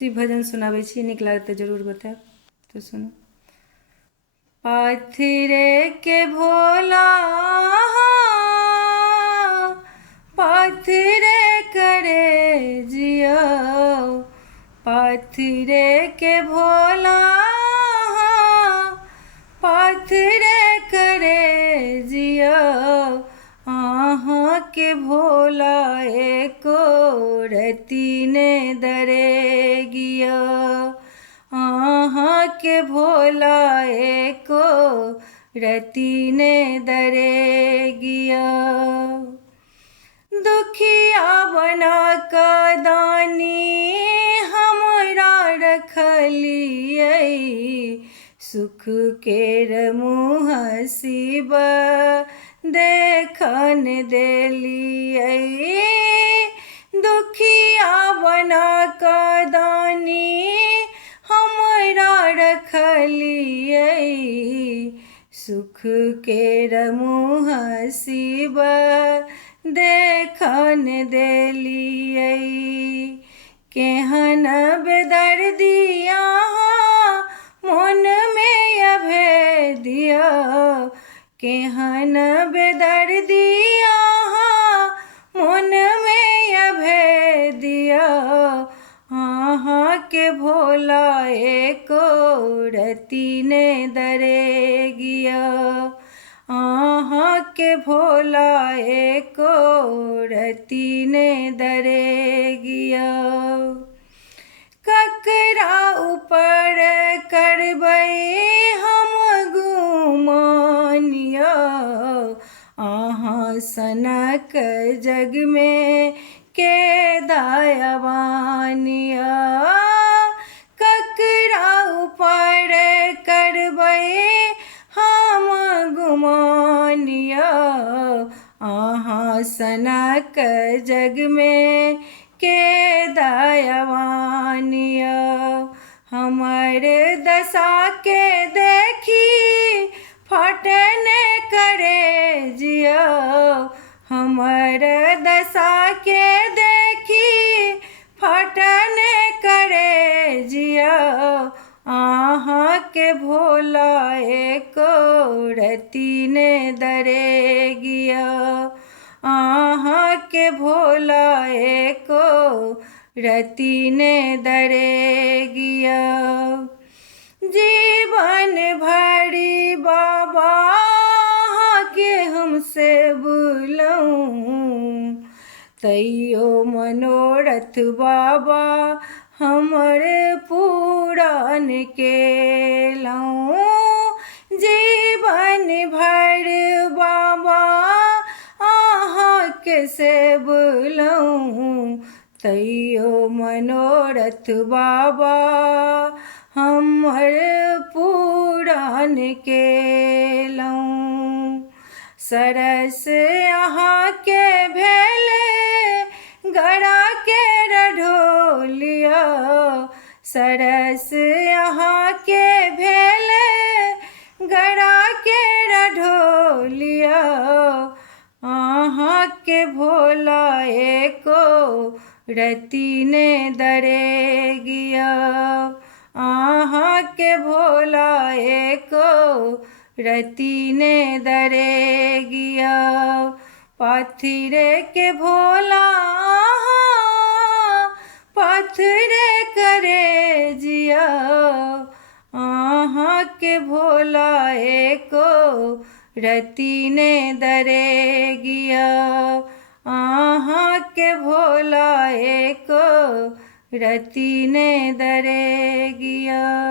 श्री भजन सुनाबै छी, नीक लागत तऽ जरूर बताएब। तो सुनू। पाथरे के भोला पाथरे करे जियो, पाथरे के भोला पाथरे करे जियो, अहाँ के भोला एको रति ने दरे गियो, अहाँ के भोला एको रति ने दरे गियो। दुखिया बना का दानी हमरा रखलिए, सुख केर मुँह शिव देखन देलिए। दुखिया बना का दानी हमरा रखलिए, सुख केर मुँह शिव देखन देलिए। केहन बेदर्दिया मन में अभेदिया, केहन बेदर्दिया मन में अभेदिया, अहाँ के भोला एको रति ने दरे गिया, अहाँ के भोला एको रति ने दरे गिया। ककरा ऊपर करबै हम गुमानिया, अहाँ सनक जग में के दयावानिया। ककरा ऊपर करबै हम गुमानिया, अहाँ सनक जग में के दयावानिया। हमर दशा के देखी फटन करे जिया, हमर दशा के देखी फटन करे जिया, अहाँ के भोला एको रति ने दरे गिया, अहाँ के भोला एको रति ने दरे गिया। जीवन भरी बाबा के हमसे बुलऊं, तैयो मनोरथ बाबा हमर पूरन केलऊं। जीवन भर बाबा अहाँ के से बुलऊं, तैयो मनोरथ बाबा हमर पूरन केलऊं। सरस अहाँ के भेले गड़ा के ढोलिया, सरस अहाँ के भेले गड़ा के ढोलिया, अहाँ के भोला एको रति ने दरे गिया, अहाँ के भोला एको रति ने दरे गिया। पाथरे के भोला पाथरे करे जिया, अहाँ के भोला एको रति ने दरे गिया, अहाँ के भोला एको रति ने दरे गिया।